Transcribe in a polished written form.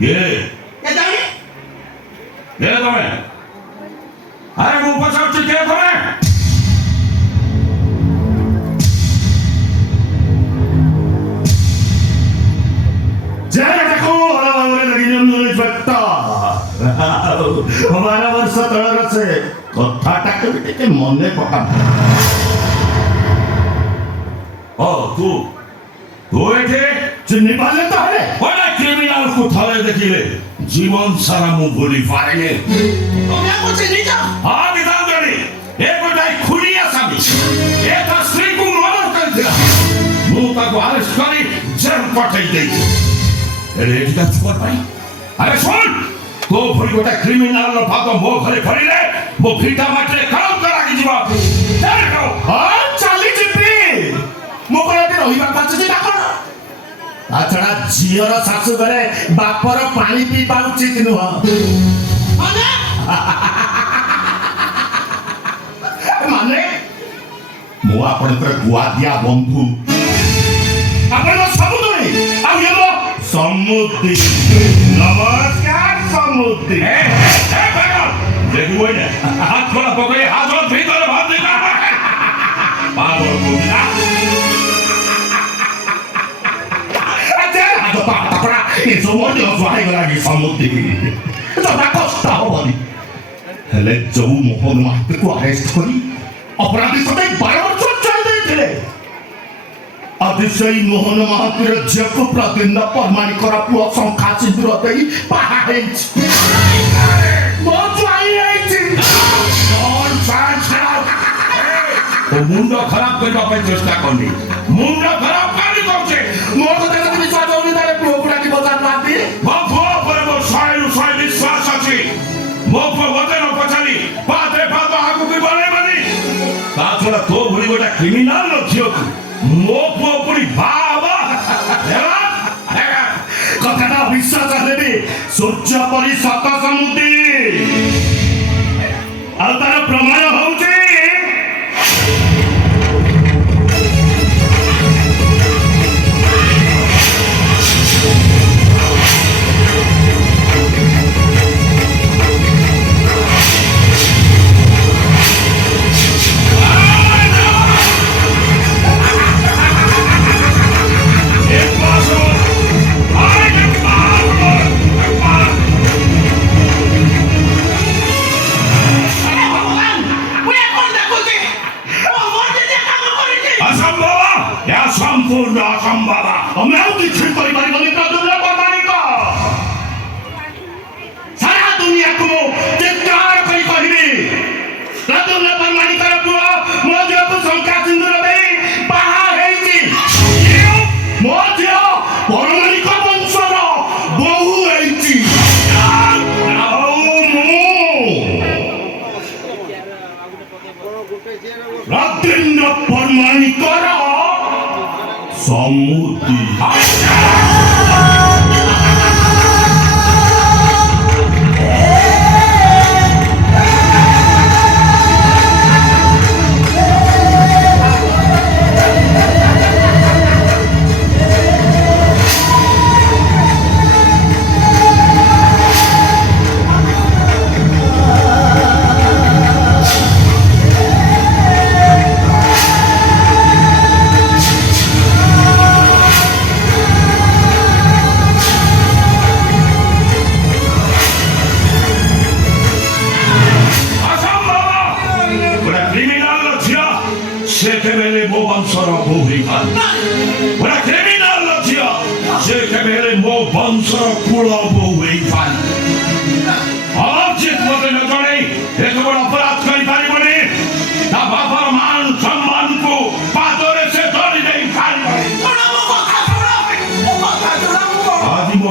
କେଜାଣି ତମେ ଆରେ ମୁଁ ପଚାରୁଛି କିଏ ତମେ? हमारा वर्ष तलर से कथाटा के मने पका तू एठे चिन्नी पाले तो है बड़ा क्रिमिनल को थले देखिले जीवन सारा मु भूली पारेने ତମେ ଆମକୁ ଚିହ୍ନିଛ हाँ विधानगढ़ी एक गोटाई खुली आसामी एक ता स्त्री को मर्डर कर दिया मु ताको अरेस्ट करी जेल पठाई देई अरे एटा चुप पाई अरे सुन तो भरी गोटा क्रिमिनल नो भाग मो घरे फरिले मो फिटा माटले काम करा की जीवा देखो हाँ चाली चिपी मो कहते रहिबा पाछ जे डाकण आछड़ा झियर सासु घरे बापर पानी पी पाउची कि नुह ମାନେ माने मो आपणकर गुआ दिया बंधु आपण समुद्री आ येलो समुद्री नमस्कार समुद्री देखो वो ने हाथ थोड़ा पकड़े हाथ और भीतर भाग देना पागल को ना तो तापड़ा ये जोमोर दियो स्वाहे गलागी समुद्री तो ता कष्ट होबनी हेले जो मोहन महत को अरेस्ट करी अपराधी सबै 12 वर्ष चल देथिले अतिशय मोहन महातिर झको प्रतिन्द परमाणिकर पुଅ संखा सिंदूर देई पाहा हेछ मो जुआई हेछि कौन सांस तो मुंडो खराब करबा पे चेष्टा करनी मुंडो खराब काली कोचे मो को तेरे विश्वास होनी तारे पुଅ गुडा की बजार मारती मो पुଅ पर मो साई विश्वास अछि मो पुଅ वते न पछाली पाते पातो आगु की बने बनी ता छोड़ा तो भली गोटा क्रिमिनल न थियो मो पुଅ पुरी बाबा कथाटा विश्वास हेबी सूर्य परि सत समुद्री आ तार प्रमाण होउची संपूर्ण असंभव हमें आउ किछि करि परिबनि प्रदुल्ल परमाणिक सारा दुनिया को चित्कार करि कहिबी प्रदुल्ल परमाणिक र पुआ मोजो को संख्या सिंदूर देई बाहा हेछि मोजो परमाणिक वंशर बहु हेछि राजेंद्र परमाणिकर समुद्री वंशर बहुरी खान बड़ा क्रिमिनल लक्ष्य से केबेले मो वंशर कुल बहुरी खान अब चित मते न जणे एक बड़ अपराध करि पारिबनी ता बापर मान सम्मान को पातरे से धरि देई खान ଶୁଣ ମୋ କଥା ଶୁଣ ମୋ କଥା ଶୁଣ आदि मो